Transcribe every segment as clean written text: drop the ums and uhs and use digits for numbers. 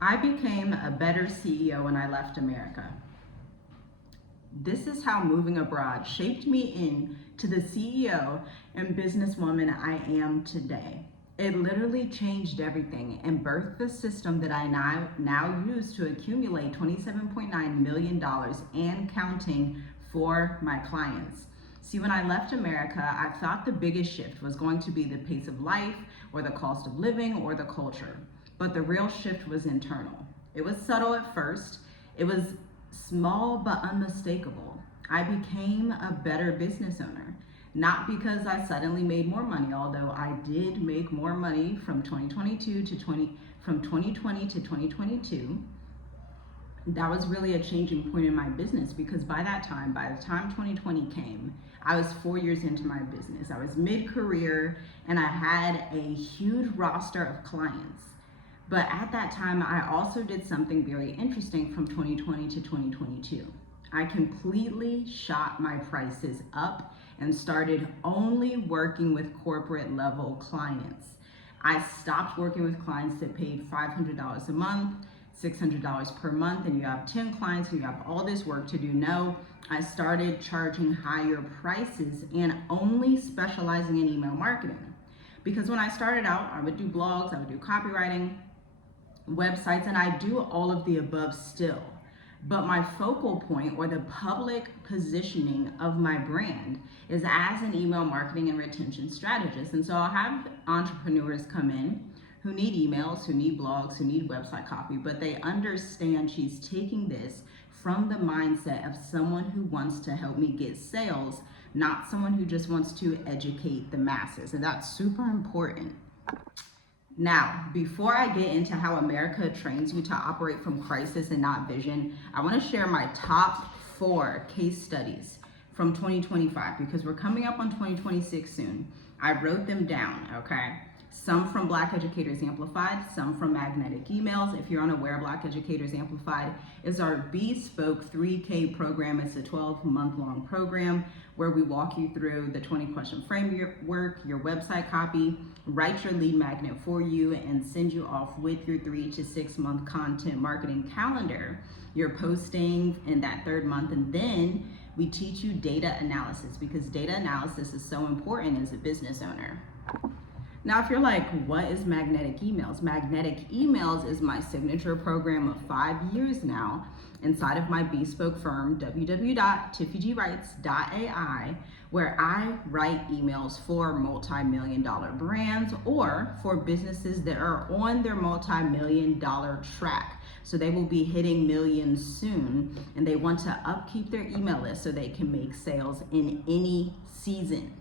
I became a better CEO when I left America. This is how moving abroad shaped me into the CEO and businesswoman I am today. It literally changed everything and birthed the system that I now use to accumulate $27.9 million and counting for my clients. See, when I left America, I thought the biggest shift was going to be the pace of life or the cost of living or the culture. But the real shift was internal. It was subtle at first. It was small but unmistakable. I became a better business owner. Not because I suddenly made more money, although I did make more money from 2020 to 2022. That was really a changing point in my business because by the time 2020 came, I was 4 years into my business. I was mid-career and I had a huge roster of clients. But at that time, I also did something very interesting from 2020 to 2022. I completely shot my prices up and started only working with corporate level clients. I stopped working with clients that paid $500 a month, $600 per month, and you have 10 clients and you have all this work to do. No, I started charging higher prices and only specializing in email marketing. Because when I started out, I would do blogs, I would do copywriting, websites, and I do all of the above still. But my focal point or the public positioning of my brand is as an email marketing and retention strategist. And so I'll have entrepreneurs come in who need emails, who need blogs, who need website copy, but they understand she's taking this from the mindset of someone who wants to help me get sales, not someone who just wants to educate the masses. And that's super important. Now, before I get into how America trains you to operate from crisis and not vision, I want to share my top 4 case studies from 2025 because we're coming up on 2026 soon. I wrote them down, okay? Some from Black Educators Amplified, some from Magnetic Emails. If you're unaware, Black Educators Amplified is our bespoke 3K program. It's a 12-month-long program where we walk you through the 20-question framework, your website copy, write your lead magnet for you, and send you off with your 3 to 6 month content marketing calendar. You're posting in that 3rd month, and then we teach you data analysis because data analysis is so important as a business owner. Now, if you're like, what is Magnetic Emails? Magnetic Emails is my signature program of 5 years now inside of my bespoke firm, www.tiffygwrites.ai, where I write emails for multi-million-dollar brands or for businesses that are on their multi-million-dollar track. So they will be hitting millions soon and they want to upkeep their email list so they can make sales in any season.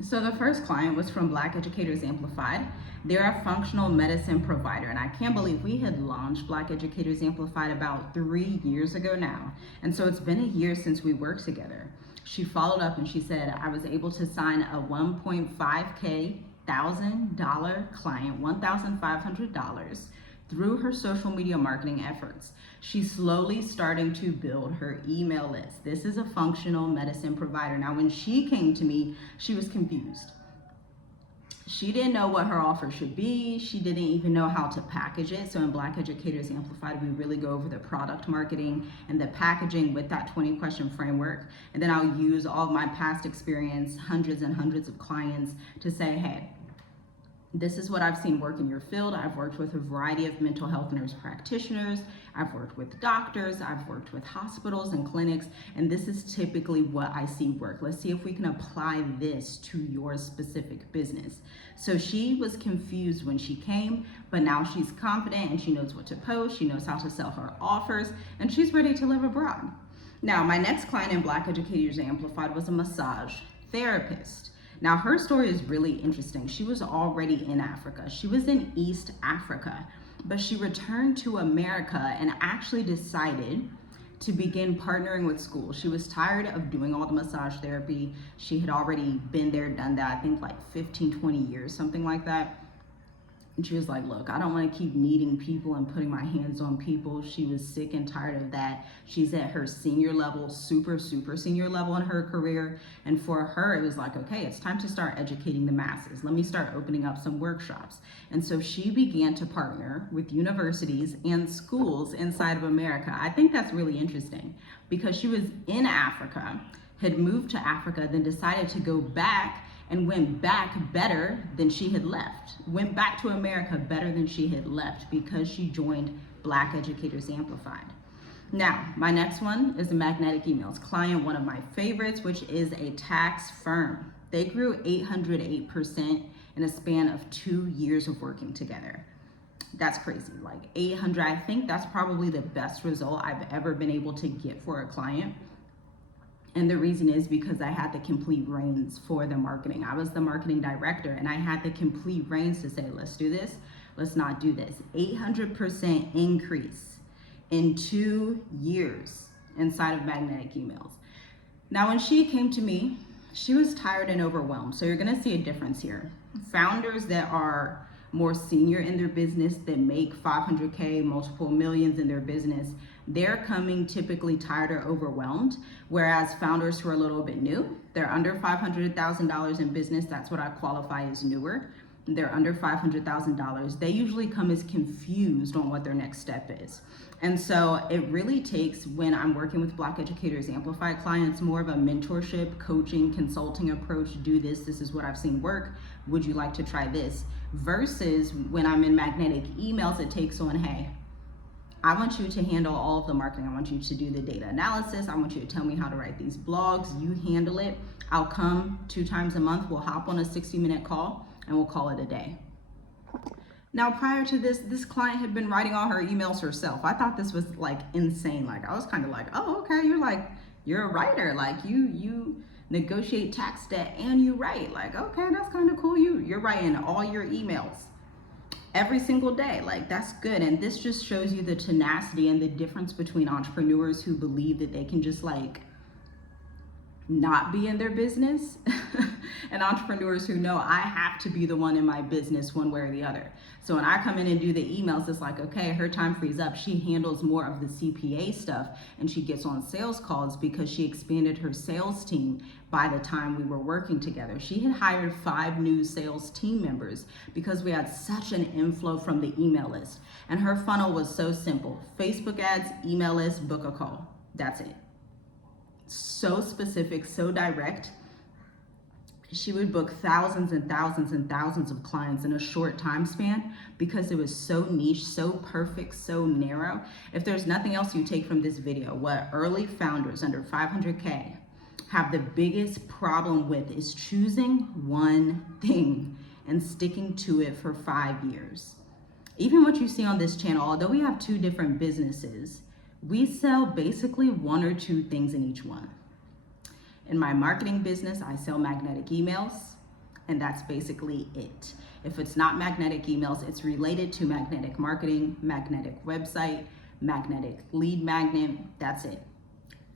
So the first client was from Black Educators Amplified. They're a functional medicine provider, and I can't believe we had launched Black Educators Amplified about 3 years ago now. And so it's been a year since we worked together. She followed up and she said, I was able to sign a $1.5K client, $1,500, through her social media marketing efforts. She's slowly starting to build her email list. This is a functional medicine provider. Now, when she came to me, she was confused. She didn't know what her offer should be. She didn't even know how to package it. So in Black Educators Amplified, we really go over the product marketing and the packaging with that 20-question framework. And then I'll use all of my past experience, hundreds and hundreds of clients, to say, hey, this is what I've seen work in your field. I've worked with a variety of mental health nurse practitioners. I've worked with doctors. I've worked with hospitals and clinics. And this is typically what I see work. Let's see if we can apply this to your specific business. So she was confused when she came, but now she's confident and she knows what to post. She knows how to sell her offers, and she's ready to live abroad. Now, my next client in Black Educators Amplified was a massage therapist. Now, her story is really interesting. She was already in Africa. She was in East Africa, but she returned to America and actually decided to begin partnering with schools. She was tired of doing all the massage therapy. She had already been there, done that, I think like 15, 20 years, something like that. And she was like, look, I don't want to keep needing people and putting my hands on people. She was sick and tired of that. She's at her senior level, super senior level in her career. And for her, it was like, okay, it's time to start educating the masses. Let me start opening up some workshops. And so she began to partner with universities and schools inside of America. I think that's really interesting because she was in Africa, had moved to Africa, then decided to go back and went back better than she had left. Went back to America better than she had left because she joined Black Educators Amplified. Now, my next one is the magnetic emails client, one of my favorites, which is a tax firm. They grew 808% in a span of 2 years of working together. That's crazy, like 800. I think that's probably the best result I've ever been able to get for a client. And the reason is because I had the complete reins for the marketing. I was the marketing director and I had the complete reins to say, let's do this, let's not do this. 800% increase in 2 years inside of magnetic emails. Now, when she came to me, she was tired and overwhelmed. So you're gonna see a difference here. Founders that are more senior in their business, that make 500K, multiple millions in their business, they're coming typically tired or overwhelmed. Whereas founders who are a little bit new, they're under $500,000 in business. That's what I qualify as newer. They're under $500,000. They usually come as confused on what their next step is. And so it really takes, when I'm working with Black Educators Amplify clients, more of a mentorship, coaching, consulting approach. Do this, this is what I've seen work. Would you like to try this? Versus when I'm in magnetic emails, it takes on, hey, I want you to handle all of the marketing. I want you to do the data analysis. I want you to tell me how to write these blogs. You handle it. I'll come 2 times a month. We'll hop on a 60-minute call and we'll call it a day. Now, prior to this client had been writing all her emails herself. I thought this was like insane. Like, I was kind of like, oh, okay, you're a writer. Like you negotiate tax debt and you write. Like, okay, that's kind of cool. You're writing all your emails every single day. Like, that's good. And this just shows you the tenacity and the difference between entrepreneurs who believe that they can just like not be in their business and entrepreneurs who know I have to be the one in my business one way or the other. So when I come in and do the emails, it's like, okay, her time frees up. She handles more of the CPA stuff and she gets on sales calls because she expanded her sales team by the time we were working together. She had hired 5 new sales team members because we had such an inflow from the email list. And her funnel was so simple. Facebook ads, email list, book a call. That's it. So specific, so direct. She would book thousands and thousands and thousands of clients in a short time span because it was so niche, so perfect, so narrow. If there's nothing else you take from this video, what early founders under 500K have the biggest problem with is choosing one thing and sticking to it for 5 years. Even what you see on this channel, although we have 2 different businesses, we sell basically 1 or 2 things in each one. In my marketing business, I sell magnetic emails, and that's basically it. If it's not magnetic emails, it's related to magnetic marketing, magnetic website, magnetic lead magnet, that's it.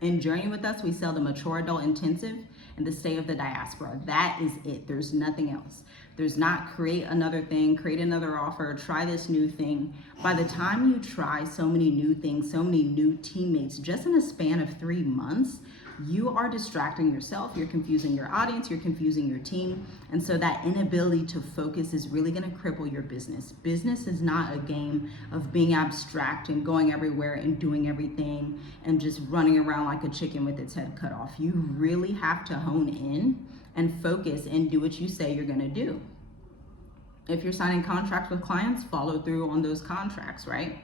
In Journey with Us, we sell the Mature Adult Intensive and the Stay of the Diaspora. That is it. There's nothing else. There's not create another thing, create another offer, try this new thing. By the time you try so many new things, so many new teammates, just in a span of 3 months, you are distracting yourself, you're confusing your audience, you're confusing your team. And so that inability to focus is really gonna cripple your business. Business is not a game of being abstract and going everywhere and doing everything and just running around like a chicken with its head cut off. You really have to hone in and focus and do what you say you're gonna do. If you're signing contracts with clients, follow through on those contracts, right?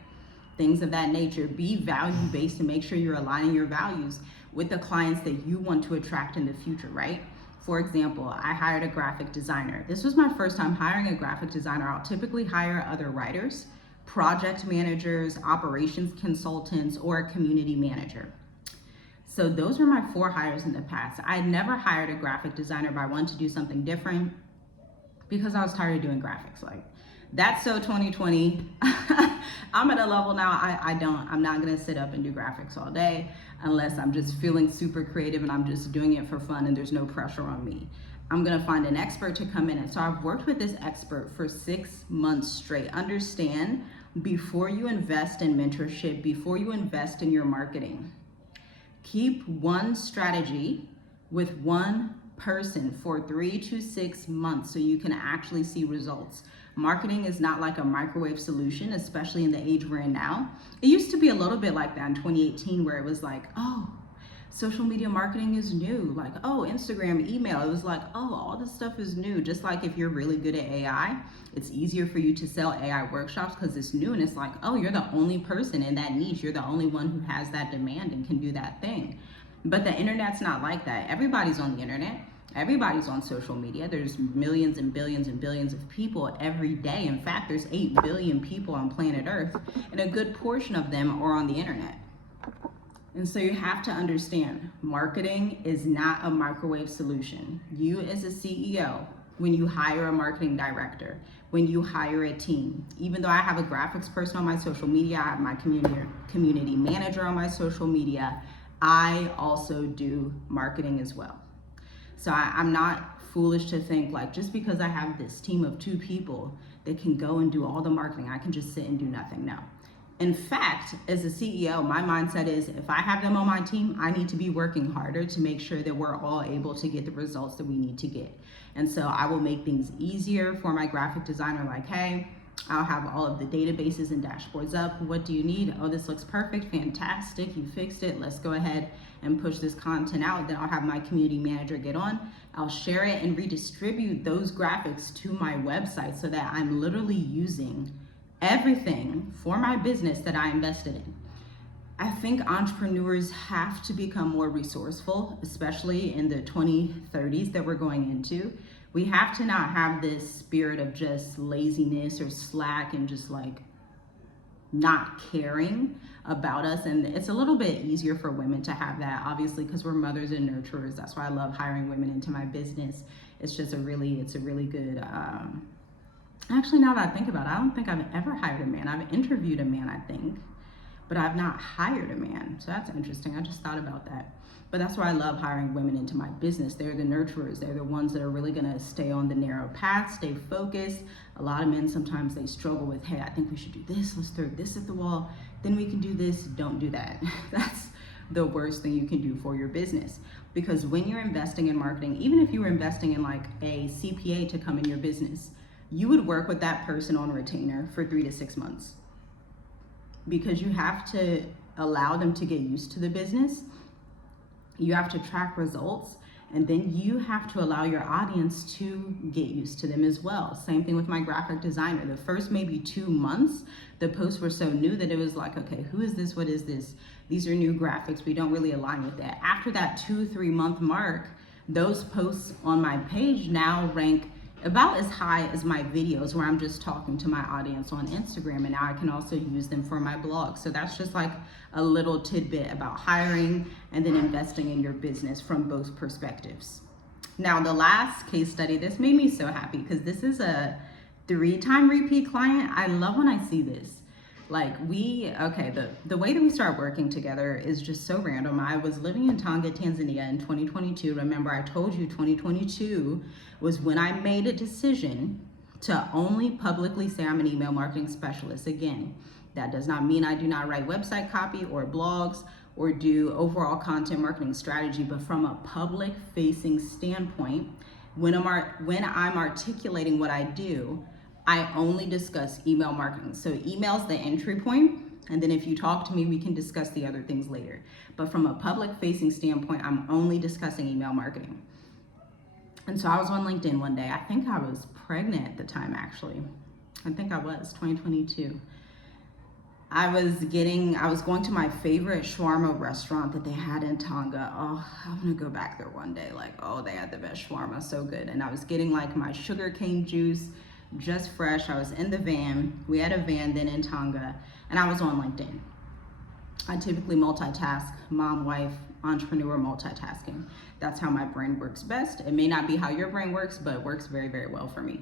Things of that nature. Be value-based and make sure you're aligning your values with the clients that you want to attract in the future, right? For example, I hired a graphic designer. This was my first time hiring a graphic designer. I'll typically hire other writers, project managers, operations consultants, or a community manager. So those were my 4 hires in the past. I had never hired a graphic designer, but I wanted to do something different because I was tired of doing graphics. Like, that's so 2020. I'm at a level now, I'm not gonna sit up and do graphics all day unless I'm just feeling super creative and I'm just doing it for fun and there's no pressure on me. I'm gonna find an expert to come in. And so I've worked with this expert for 6 months straight. Understand, before you invest in mentorship, before you invest in your marketing, keep one strategy with one person for 3 to 6 months so you can actually see results. Marketing is not like a microwave solution, especially in the age we're in now. It used to be a little bit like that in 2018, where it was like, oh, social media marketing is new. Like, oh, Instagram, email. It was like, oh, all this stuff is new. Just like if you're really good at AI, it's easier for you to sell AI workshops because it's new. And it's like, oh, you're the only person in that niche. You're the only one who has that demand and can do that thing. But the internet's not like that. Everybody's on the internet. Everybody's on social media. There's millions and billions of people every day. In fact, there's 8 billion people on planet Earth, and a good portion of them are on the internet. And so you have to understand, marketing is not a microwave solution. You as a CEO, when you hire a marketing director, when you hire a team, even though I have a graphics person on my social media, I have my community manager on my social media, I also do marketing as well. So I'm not foolish to think like, just because I have this team of 2 people that can go and do all the marketing, I can just sit and do nothing. No. In fact, as a CEO, my mindset is, if I have them on my team, I need to be working harder to make sure that we're all able to get the results that we need to get. And so I will make things easier for my graphic designer, like, hey, I'll have all of the databases and dashboards up. What do you need? Oh, this looks perfect, fantastic, you fixed it. Let's go ahead and push this content out. Then I'll have my community manager get on. I'll share it and redistribute those graphics to my website so that I'm literally using everything for my business that I invested in. I think entrepreneurs have to become more resourceful, especially in the 2030s that we're going into. We have to not have this spirit of just laziness or slack and just like not caring about us. And it's a little bit easier for women to have that, obviously, because we're mothers and nurturers. That's why I love hiring women into my business. It's a really good, actually, now that I think about it, I don't think I've ever hired a man. I've interviewed a man, I think, but I've not hired a man. So that's interesting. I just thought about that. But that's why I love hiring women into my business. They're the nurturers. They're the ones that are really gonna stay on the narrow path, stay focused. A lot of men, sometimes they struggle with, hey, I think we should do this. Let's throw this at the wall. Then we can do this. Don't do that. That's the worst thing you can do for your business. Because when you're investing in marketing, even if you were investing in like a CPA to come in your business, you would work with that person on retainer for 3 to 6 months, because you have to allow them to get used to the business. You have to track results, and then you have to allow your audience to get used to them as well. Same thing with my graphic designer. The first maybe 2 months, the posts were so new that it was like, okay, who is this? What is this? These are new graphics. We don't really align with that. After that 2-3 month mark, those posts on my page now rank about as high as my videos where I'm just talking to my audience on Instagram, and now I can also use them for my blog. So that's just like a little tidbit about hiring and then investing in your business from both perspectives. Now, the last case study, this made me so happy because this is a 3-time repeat client. I love when I see this. Like the way that we start working together is just so random. I was living in Tonga, Tanzania in 2022. Remember, I told you 2022 was when I made a decision to only publicly say I'm an email marketing specialist. Again, that does not mean I do not write website copy or blogs or do overall content marketing strategy, but from a public facing standpoint, when I'm articulating what I do, I only discuss email marketing. So email's the entry point, and then if you talk to me, we can discuss the other things later. But from a public facing standpoint, I'm only discussing email marketing. And so I was on LinkedIn one day. I think I was pregnant at the time, actually. I think I was, 2022. I was going to my favorite shawarma restaurant that they had in Tonga. Oh, I'm gonna go back there one day. Like, oh, they had the best shawarma, so good. And I was getting like my sugarcane juice, just fresh. I was in the van. We had a van then in Tonga, and I was on LinkedIn. I typically multitask, mom, wife, entrepreneur, multitasking. That's how my brain works best. It may not be how your brain works, but it works very, very well for me.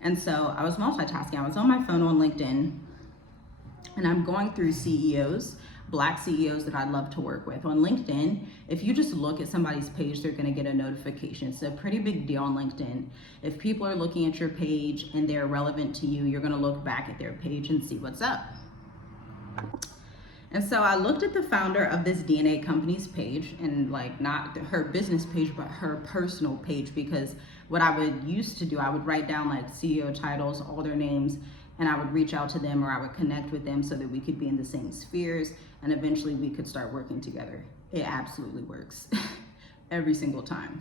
And so I was multitasking. I was on my phone on LinkedIn, and I'm going through CEOs Black CEOs that I'd love to work with. On LinkedIn, if you just look at somebody's page, they're gonna get a notification. It's a pretty big deal on LinkedIn. If people are looking at your page and they're relevant to you, you're gonna look back at their page and see what's up. And so I looked at the founder of this DNA company's page, and like not her business page, but her personal page, because what I would used to do, I would write down like CEO titles, all their names, and I would reach out to them or I would connect with them so that we could be in the same spheres and eventually we could start working together. It absolutely works every single time.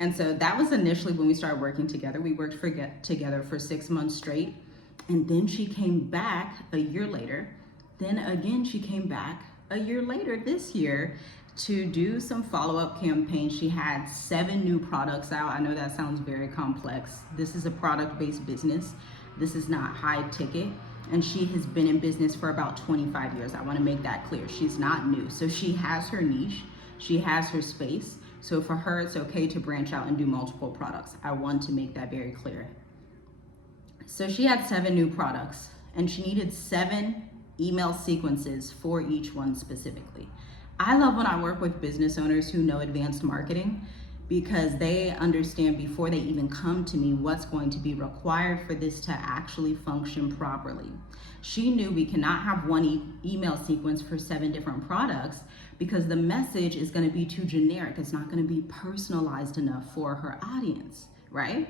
And so that was initially when we started working together. We worked together for 6 months straight. And then she came back a year later. Then again, she came back a year later this year to do some follow-up campaigns. She had 7 new products out. I know that sounds very complex. This is a product-based business. This is not high ticket. And she has been in business for about 25 years. I want to make that clear. She's not new. So she has her niche. She has her space. So for her, it's okay to branch out and do multiple products. I want to make that very clear. So she had 7 new products and she needed 7 email sequences for each one specifically. I love when I work with business owners who know advanced marketing, because they understand before they even come to me what's going to be required for this to actually function properly. She knew we cannot have one email sequence for 7 different products because the message is going to be too generic. It's not going to be personalized enough for her audience, right?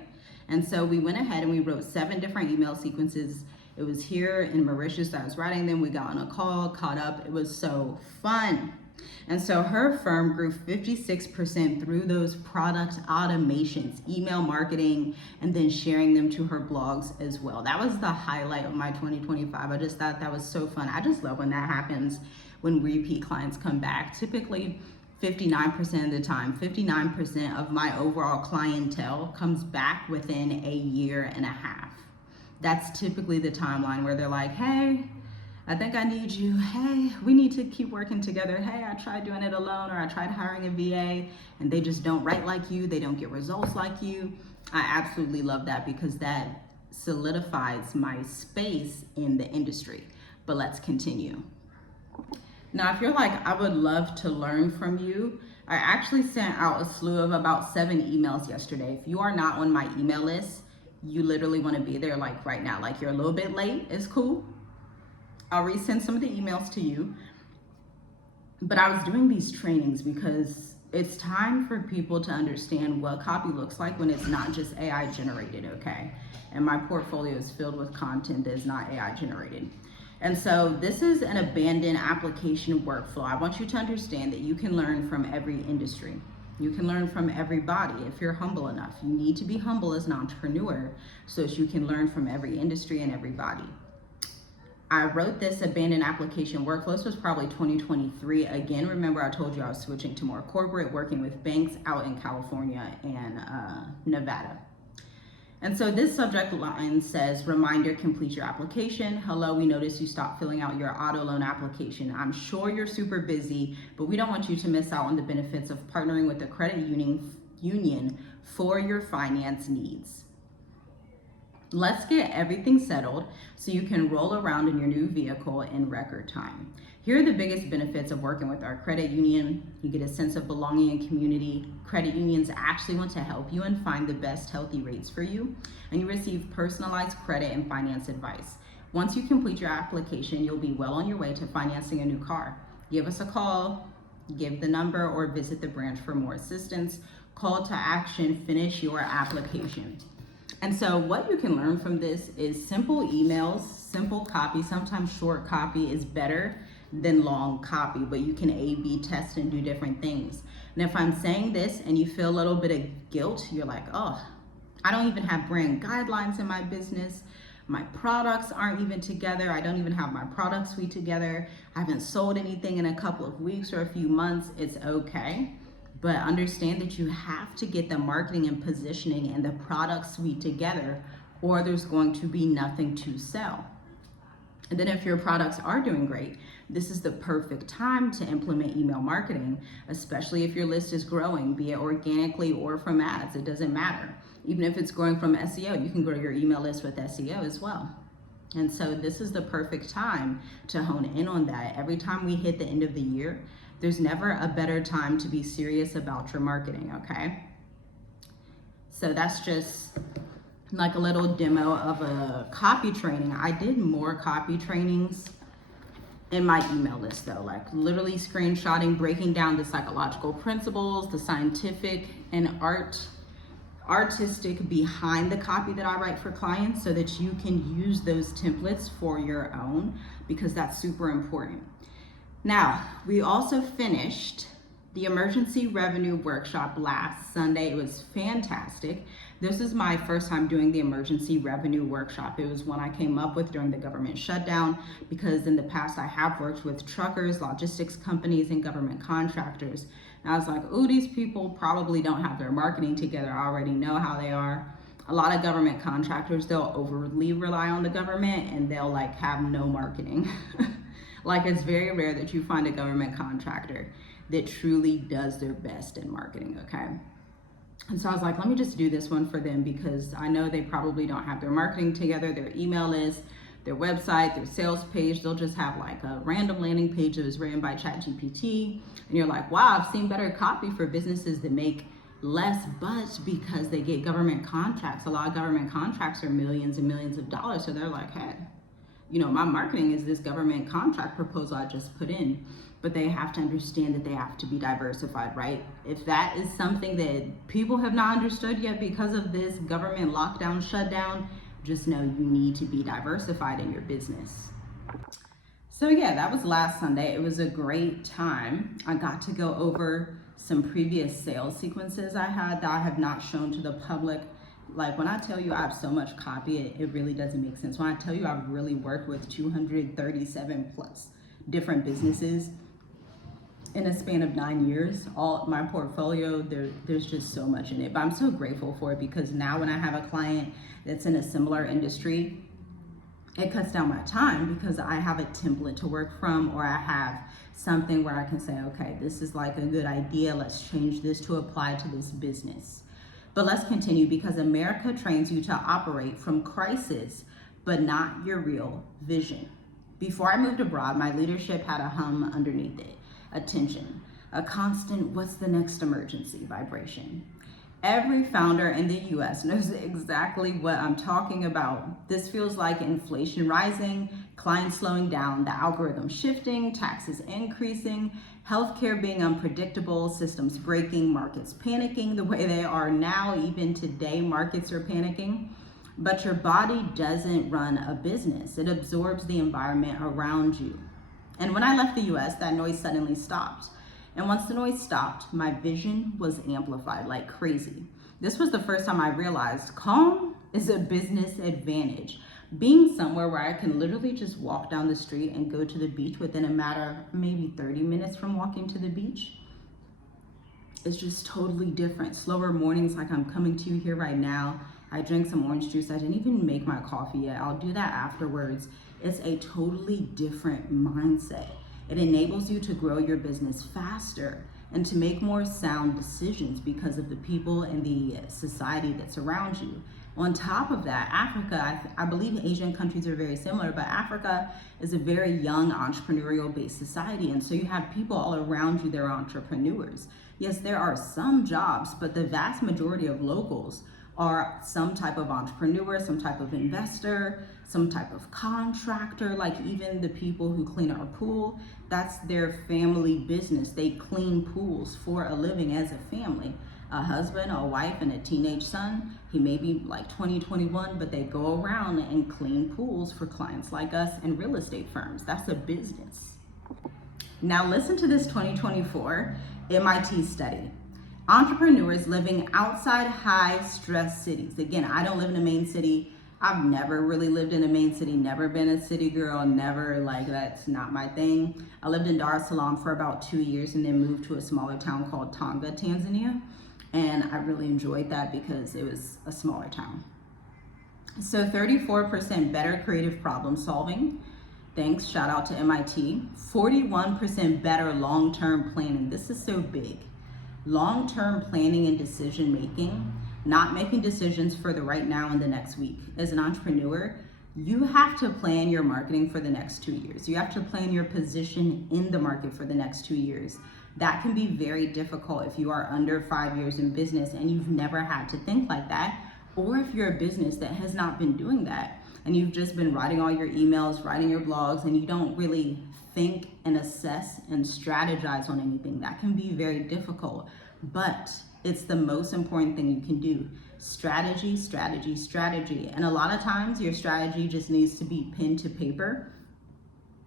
And so we went ahead and we wrote 7 different email sequences. It was here in Mauritius that I was writing them. We got on a call, caught up. It was so fun. And so her firm grew 56% through those product automations, email marketing, and then sharing them to her blogs as well. That was the highlight of my 2025. I just thought that was so fun. I just love when that happens, when repeat clients come back. Typically 59% of the time, 59% of my overall clientele comes back within a year and a half. That's typically the timeline where they're like, hey, I think I need you. Hey, we need to keep working together. Hey, I tried doing it alone, or I tried hiring a VA and they just don't write like you. They don't get results like you. I absolutely love that because that solidifies my space in the industry. But let's continue. Now, if you're like, I would love to learn from you, I actually sent out a slew of about 7 emails yesterday. If you are not on my email list, you literally want to be there like right now. Like you're a little bit late, it's cool. I'll resend some of the emails to you. But I was doing these trainings because it's time for people to understand what copy looks like when it's not just AI generated, okay? And my portfolio is filled with content that is not AI generated. And so this is an abandoned application workflow. I want you to understand that you can learn from every industry. You can learn from everybody if you're humble enough. You need to be humble as an entrepreneur so that you can learn from every industry and everybody. I wrote this abandoned application workflow. This was probably 2023. Again, remember I told you I was switching to more corporate, working with banks out in California and Nevada. And so this subject line says, reminder, complete your application. Hello, we noticed you stopped filling out your auto loan application. I'm sure you're super busy, but we don't want you to miss out on the benefits of partnering with a credit union for your finance needs. Let's get everything settled so you can roll around in your new vehicle in record time. Here are the biggest benefits of working with our credit union. You get a sense of belonging and community. Credit unions actually want to help you and find the best healthy rates for you. And you receive personalized credit and finance advice. Once you complete your application, you'll be well on your way to financing a new car. Give us a call, give the number, or visit the branch for more assistance. Call to action, finish your application. And so what you can learn from this is simple emails, simple copy. Sometimes short copy is better than long copy, but you can A/B test and do different things. And if I'm saying this and you feel a little bit of guilt, you're like, oh, I don't even have brand guidelines in my business. My products aren't even together. I don't even have my product suite together. I haven't sold anything in a couple of weeks or a few months. It's okay. But understand that you have to get the marketing and positioning and the product suite together, or there's going to be nothing to sell. And then if your products are doing great, this is the perfect time to implement email marketing, especially if your list is growing, be it organically or from ads, it doesn't matter. Even if it's growing from SEO, you can grow your email list with SEO as well. And so this is the perfect time to hone in on that. Every time we hit the end of the year, there's never a better time to be serious about your marketing, okay? So that's just like a little demo of a copy training. I did more copy trainings in my email list though, like literally screenshotting, breaking down the psychological principles, the scientific and artistic behind the copy that I write for clients so that you can use those templates for your own, because that's super important. Now, we also finished the emergency revenue workshop last Sunday. It was fantastic. This is my first time doing the emergency revenue workshop. It was one I came up with during the government shutdown, because in the past I have worked with truckers, logistics companies, and government contractors. And I was like, oh, these people probably don't have their marketing together. I already know how they are. A lot of government contractors, they'll overly rely on the government and they'll like have no marketing. Like, it's very rare that you find a government contractor that truly does their best in marketing, okay? And so I was like, let me just do this one for them, because I know they probably don't have their marketing together, their email list, their website, their sales page. They'll just have like a random landing page that was written by ChatGPT. And you're like, wow, I've seen better copy for businesses that make less, but because they get government contracts. A lot of government contracts are millions and millions of dollars. So they're like, hey, you know, my marketing is this government contract proposal I just put in. But they have to understand that they have to be diversified, right? If that is something that people have not understood yet because of this government lockdown, shutdown, just know you need to be diversified in your business. So yeah, that was last Sunday. It was a great time. I got to go over some previous sales sequences I had that I have not shown to the public. Like, when I tell you I have so much copy, it really doesn't make sense. When I tell you I've really worked with 237 plus different businesses in a span of 9 years, all my portfolio, there's just so much in it. But I'm so grateful for it, because now when I have a client that's in a similar industry, it cuts down my time, because I have a template to work from, or I have something where I can say, okay, this is like a good idea. Let's change this to apply to this business. But let's continue, because America trains you to operate from crisis, but not your real vision. Before I moved abroad, my leadership had a hum underneath it. Attention, a constant what's the next emergency vibration. Every founder in the US knows exactly what I'm talking about. This feels like inflation rising, clients slowing down, the algorithm shifting, taxes increasing, healthcare being unpredictable, systems breaking, markets panicking the way they are now. Even today, markets are panicking. But your body doesn't run a business. It absorbs the environment around you. And when I left the US, that noise suddenly stopped. And once the noise stopped, my vision was amplified like crazy. This was the first time I realized calm is a business advantage. Being somewhere where I can literally just walk down the street and go to the beach within a matter of maybe 30 minutes from walking to the beach is just totally different. Slower mornings, like I'm coming to you here right now. I drank some orange juice. I didn't even make my coffee yet. I'll do that afterwards. It's a totally different mindset. It enables you to grow your business faster and to make more sound decisions because of the people and the society that's around you. On top of that, Africa, I believe Asian countries are very similar, but Africa is a very young entrepreneurial-based society. And so you have people all around you that are entrepreneurs. Yes, there are some jobs, but the vast majority of locals are some type of entrepreneur, some type of investor, some type of contractor. Like, even the people who clean our pool, that's their family business. They clean pools for a living as a family. A husband, a wife, and a teenage son. He may be like 20, 21, but they go around and clean pools for clients like us and real estate firms. That's a business. Now listen to this 2024 MIT study. Entrepreneurs living outside high stress cities. Again, I don't live in a main city. I've never really lived in a main city, never been a city girl, never, like, that's not my thing. I lived in Dar es Salaam for about 2 years and then moved to a smaller town called Tanga, Tanzania. And I really enjoyed that because it was a smaller town. So 34% better creative problem solving. Thanks, shout out to MIT. 41% better long-term planning. This is so big. Long-term planning and decision making, not making decisions for the right now and the next week. As an entrepreneur, You have to plan your marketing for the next 2 years. You have to plan your position in the market for the next 2 years. That can be very difficult if you are under 5 years in business and you've never had to think like that, or if you're a business that has not been doing that and you've just been writing all your emails, writing your blogs, and you don't really think and assess and strategize on anything. That can be very difficult, but it's the most important thing you can do. Strategy, strategy, strategy. And a lot of times your strategy just needs to be pen to paper.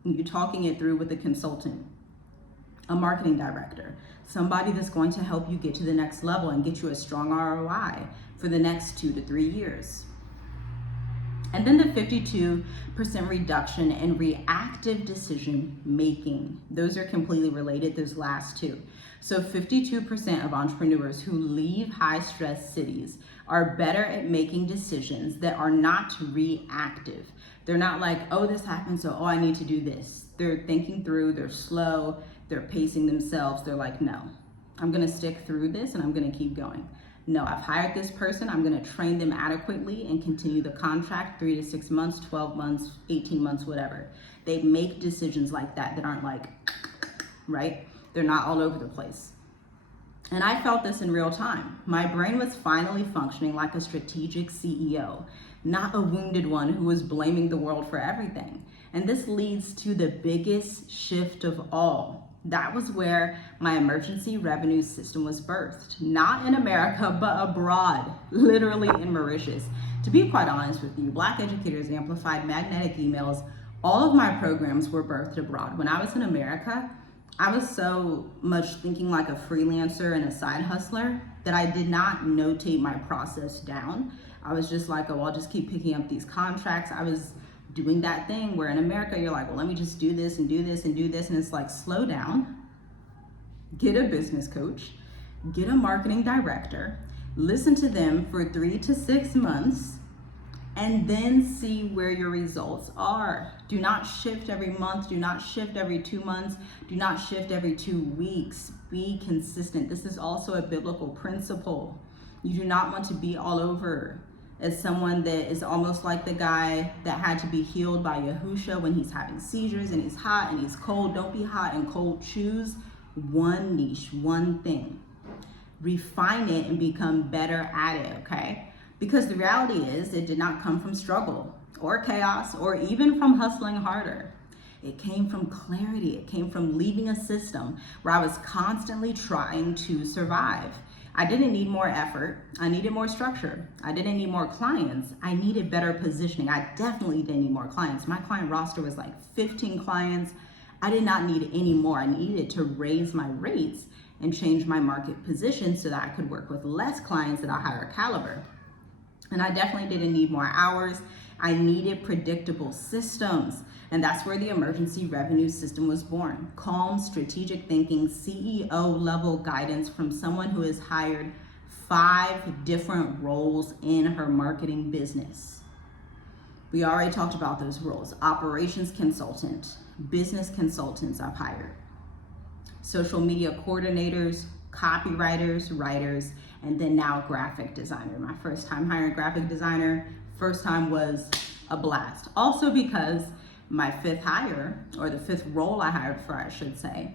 You're talking it through with a consultant, a marketing director, somebody that's going to help you get to the next level and get you a strong ROI for the next 2 to 3 years. And then the 52% reduction in reactive decision making. Those are completely related, those last two. So 52% of entrepreneurs who leave high stress cities are better at making decisions that are not reactive. They're not like, oh, this happened, so I need to do this. They're thinking through, they're slow, they're pacing themselves. They're like, no, I'm gonna stick through this and I'm gonna keep going. No, I've hired this person, I'm gonna train them adequately and continue the contract 3 to 6 months, 12 months, 18 months, whatever. They make decisions like that aren't like, right? They're not all over the place. And I felt this in real time. My brain was finally functioning like a strategic CEO, not a wounded one who was blaming the world for everything. And this leads to the biggest shift of all. That was where my emergency revenue system was birthed. Not in America, but abroad, literally in Mauritius. To be quite honest with you, Black Educators Amplified, Magnetic Emails, all of my programs were birthed abroad. When I was in America, I was so much thinking like a freelancer and a side hustler that I did not notate my process down. I was just like, oh, I'll just keep picking up these contracts. I was doing that thing where in America, you're like, well, let me just do this and do this and do this. And it's like, slow down, get a business coach, get a marketing director, listen to them for 3 to 6 months, and then see where your results are. Do not shift every month. Do not shift every 2 months. Do not shift every 2 weeks. Be consistent. This is also a biblical principle. You do not want to be all over as someone that is almost like the guy that had to be healed by Yahusha when he's having seizures and he's hot and he's cold. Don't be hot and cold. Choose one niche, one thing. Refine it and become better at it, okay? Because the reality is it did not come from struggle or chaos or even from hustling harder. It came from clarity. It came from leaving a system where I was constantly trying to survive. I didn't need more effort. I needed more structure. I didn't need more clients. I needed better positioning. I definitely didn't need more clients. My client roster was like 15 clients. I did not need any more. I needed to raise my rates and change my market position so that I could work with less clients at a higher caliber. And I definitely didn't need more hours. I needed predictable systems. And that's where the emergency revenue system was born. Calm, strategic thinking, CEO level guidance from someone who has hired 5 different roles in her marketing business. We already talked about those roles. Operations consultant, business consultants I've hired, social media coordinators, copywriters, writers, and then now graphic designer. My first time hiring a graphic designer, first time was a blast. Also because my 5th hire, or the 5th role I hired for, I should say,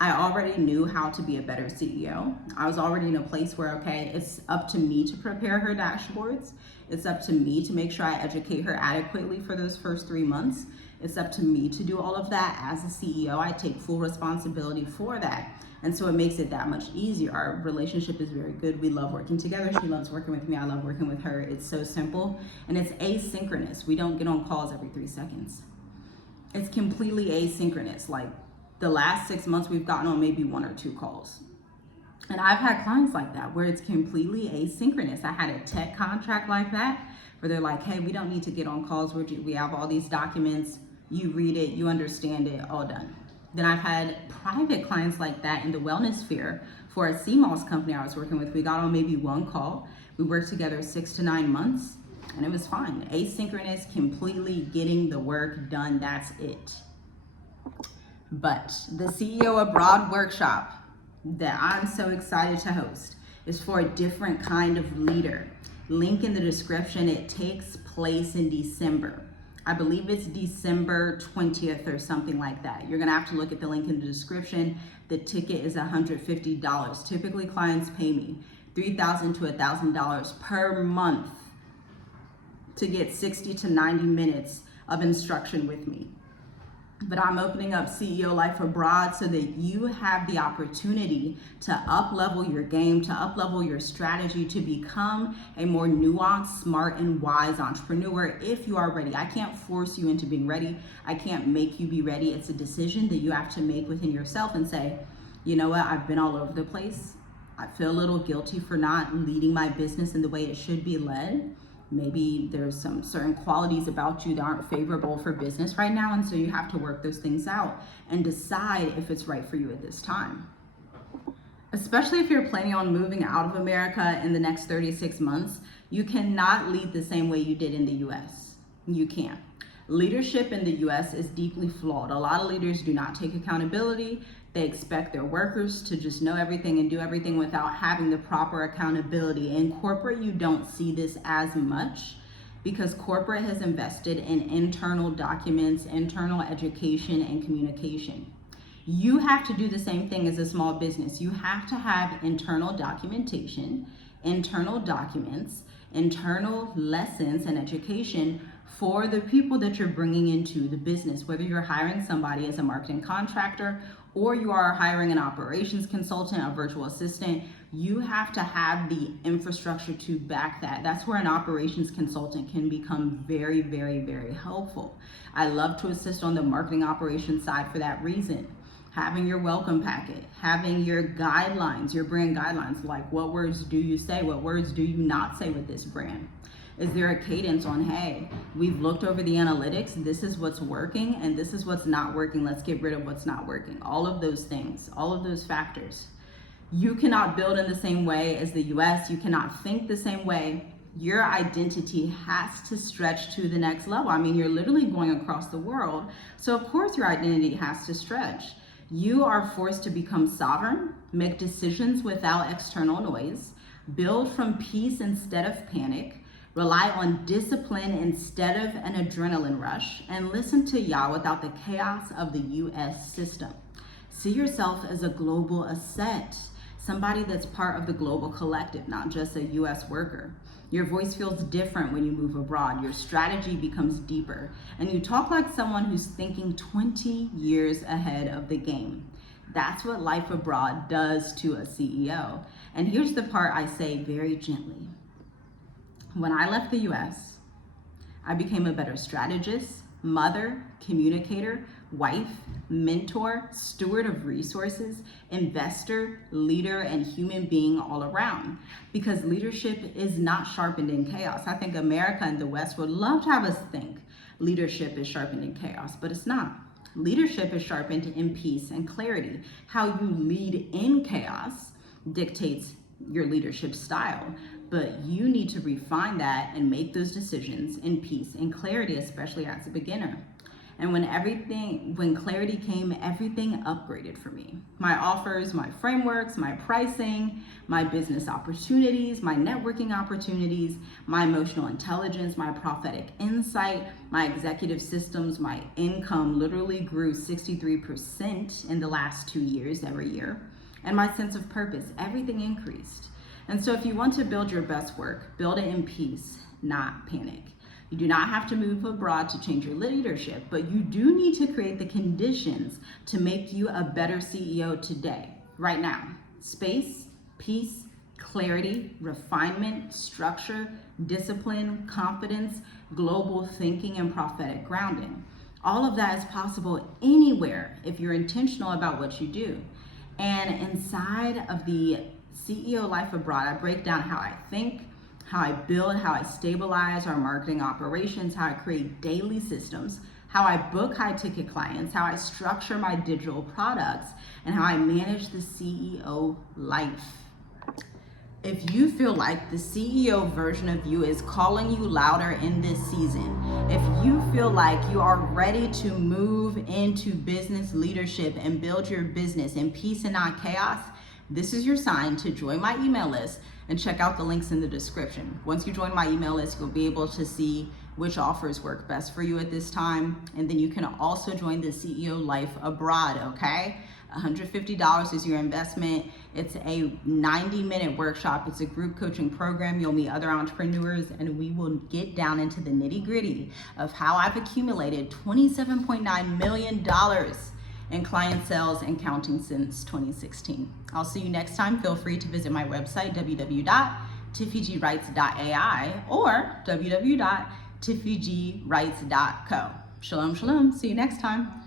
I already knew how to be a better CEO. I was already in a place where, okay, it's up to me to prepare her dashboards. It's up to me to make sure I educate her adequately for those first 3 months. It's up to me to do all of that. As a CEO, I take full responsibility for that. And so it makes it that much easier. Our relationship is very good. We love working together. She loves working with me. I love working with her. It's so simple. And it's asynchronous. We don't get on calls every 3 seconds. It's completely asynchronous. Like the last 6 months, we've gotten on maybe 1 or 2 calls. And I've had clients like that where it's completely asynchronous. I had a tech contract like that where they're like, hey, we don't need to get on calls. We have all these documents. You read it, you understand it, all done. Then I've had private clients like that in the wellness sphere. For a CMOS company I was working with, we got on maybe 1 call. We worked together 6 to 9 months, and it was fine. Asynchronous, completely getting the work done, that's it. But the CEO Abroad workshop that I'm so excited to host is for a different kind of leader. Link in the description. It takes place in December. I believe it's December 20th or something like that. You're gonna have to look at the link in the description. The ticket is $150. Typically clients pay me $3,000 to $1,000 per month to get 60 to 90 minutes of instruction with me. But I'm opening up CEO Life Abroad so that you have the opportunity to up-level your game, to up-level your strategy, to become a more nuanced, smart, and wise entrepreneur if you are ready. I can't force you into being ready. I can't make you be ready. It's a decision that you have to make within yourself and say, you know what, I've been all over the place. I feel a little guilty for not leading my business in the way it should be led. Maybe there's some certain qualities about you that aren't favorable for business right now, and so you have to work those things out and decide if it's right for you at this time. Especially if you're planning on moving out of America in the next 36 months, you cannot lead the same way you did in the US. You can't. Leadership in the US is deeply flawed. A lot of leaders do not take accountability. They expect their workers to just know everything and do everything without having the proper accountability. In corporate, you don't see this as much because corporate has invested in internal documents, internal education, and communication. You have to do the same thing as a small business. You have to have internal documentation, internal documents, internal lessons and education for the people that you're bringing into the business, whether you're hiring somebody as a marketing contractor or you are hiring an operations consultant, a virtual assistant. You have to have the infrastructure to back that. That's where an operations consultant can become very, very, very helpful. I love to assist on the marketing operations side for that reason. Having your welcome packet, having your guidelines, your brand guidelines, like what words do you say, what words do you not say with this brand? Is there a cadence on, hey, we've looked over the analytics, this is what's working and this is what's not working, let's get rid of what's not working. All of those things, all of those factors. You cannot build in the same way as the US, you cannot think the same way. Your identity has to stretch to the next level. I mean, you're literally going across the world, so of course your identity has to stretch. You are forced to become sovereign, make decisions without external noise, build from peace instead of panic, rely on discipline instead of an adrenaline rush, and listen to Yah without the chaos of the US system. See yourself as a global asset, somebody that's part of the global collective, not just a US worker. Your voice feels different when you move abroad. Your strategy becomes deeper, and you talk like someone who's thinking 20 years ahead of the game. That's what life abroad does to a CEO. And here's the part I say very gently. When I left the US, I became a better strategist, mother, communicator, wife, mentor, steward of resources, investor, leader, and human being all around. Because leadership is not sharpened in chaos. I think America and the West would love to have us think leadership is sharpened in chaos, but it's not. Leadership is sharpened in peace and clarity. How you lead in chaos dictates your leadership style, but you need to refine that and make those decisions in peace and clarity, especially as a beginner. And when clarity came, everything upgraded for me. My offers, my frameworks, my pricing, my business opportunities, my networking opportunities, my emotional intelligence, my prophetic insight, my executive systems, my income literally grew 63% in the last 2 years every year. And my sense of purpose, everything increased. And so if you want to build your best work, build it in peace, not panic. You do not have to move abroad to change your leadership, but you do need to create the conditions to make you a better CEO today, right now. Space, peace, clarity, refinement, structure, discipline, confidence, global thinking, and prophetic grounding. All of that is possible anywhere if you're intentional about what you do. And inside of the CEO Life Abroad, I break down how I think, how I build, how I stabilize our marketing operations, how I create daily systems, how I book high ticket clients, how I structure my digital products, and how I manage the CEO life. If you feel like the CEO version of you is calling you louder in this season, if you feel like you are ready to move into business leadership and build your business in peace and not chaos, this is your sign to join my email list and check out the links in the description. Once you join my email list, you'll be able to see which offers work best for you at this time. And then you can also join the CEO Life Abroad, okay? $150 is your investment. It's a 90-minute workshop. It's a group coaching program. You'll meet other entrepreneurs, and we will get down into the nitty-gritty of how I've accumulated $27.9 million in client sales and counting since 2016. I'll see you next time. Feel free to visit my website, www.tiffygwrites.ai or www.tiffygwrites.co. Shalom, shalom. See you next time.